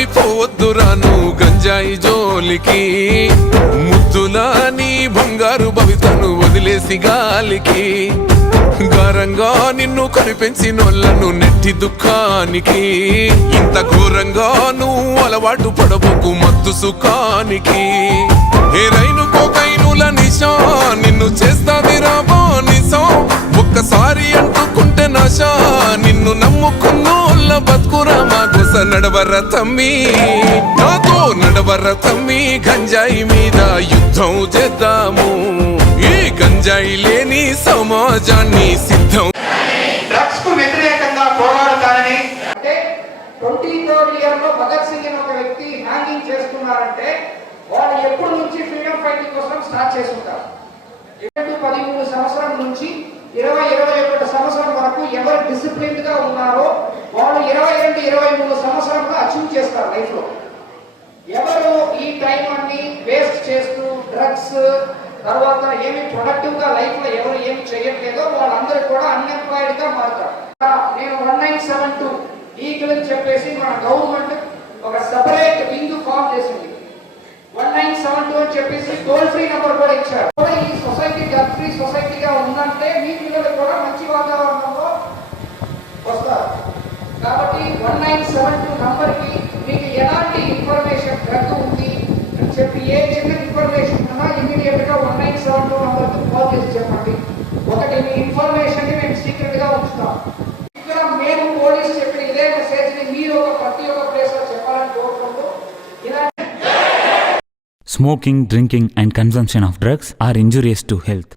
నమ్మి పోవద్దురాను గంజాయి జోలికి, ముద్దులా నీ బంగారు భవితను వదిలేసి గాలికి, గారంగా నిన్ను కనిపెంచినోళ్లను నెట్టి దుఃఖానికి, ఇంత ఘోరంగా నువ్వు అలవాటు పడబోకు మత్తు సుఖానికి. ఏ రైలు కోకైనుల నిశా నిన్ను చేస్తాది రాబో నిశా, ఒక్కసారి అంటుకుంటే నశా నిన్ను నమ్ముకున్నోళ్ళ బతుకురా మా గుస. నడవర తమ్మి నాతో నడవర తమ్మి, గంజాయి మీద యుద్ధం చేద్దాము, ఈ గంజాయి లేని సమాజాన్ని సిద్ధం. డ్రగ్స్ కు వ్యతిరేకంగా పోరాడతానని అంటే 23rd year లో భగత్ సింగ్ అనే ఒక వ్యక్తి హ్యాంగింగ్ చేసుకున్నారంటే వాళ్ళు ఎప్పటి నుంచి ఫ్రీడమ్ ఫైటింగ్ కోసం స్టార్ట్ చేసుకుంటారు. 13 సంవత్సరం నుంచి 20-21 సంవత్సరం వరకు ఎవరు డిసిప్లిన్ గా ఉన్నారో వాళ్ళు 22-23 సంవత్సరంలో అచీవ్ చేస్తారు లైఫ్ లో. ఎవరు ఈ టైం అన్ని వేస్ట్ చేస్తూ డ్రగ్స్ తర్వాత ఏమి ప్రొడక్టివ్ గా లైఫ్ లో ఎవరు ఏమి చేయట్లేదో వాళ్ళందరూ కూడా అన్ఎంప్లాయిడ్ గా మారుతారు. నేను 1972 ఈగల్ అని చెప్పేసి మన గవర్నమెంట్ ఒక సెపరేట్ వింగ్ ఫామ్ చేసింది. 1972 అని చెప్పేసి టోల్ ఫ్రీ నెంబర్ కూడా ఇచ్చారు. ఈ సొసైటీ డ్రగ్ ఫ్రీ సొసైటీగా ఉందంటే మీ పిల్లలు కూడా మంచి వాతావరణంలో వస్తారు. కాబట్టి 1972 నంబర్ కి మీకు ఎలాంటి ఇన్ఫర్మేషన్ డ్రగ్ ఉంది అని చెప్పి ఏ చిన్న ఇన్ఫర్మేషన్ ఉన్నా ఇమీడియట్ గా 1972 నంబర్ కి కాల్ చేసి చెప్పండి. ఒకటి మీ ఇన్ఫర్మేషన్ ని మేము సీక్రెట్ గా ఉంచుతాం. ఇక్కడ మేము పోలీస్ చెప్పిన ఇదే మెసేజ్ ని మీరు ఒక ప్రతి ఒక్క ప్లేస్ లో చెప్పాలని కోరుకుంటూ ఇలా. Smoking, drinking and consumption of drugs are injurious to health.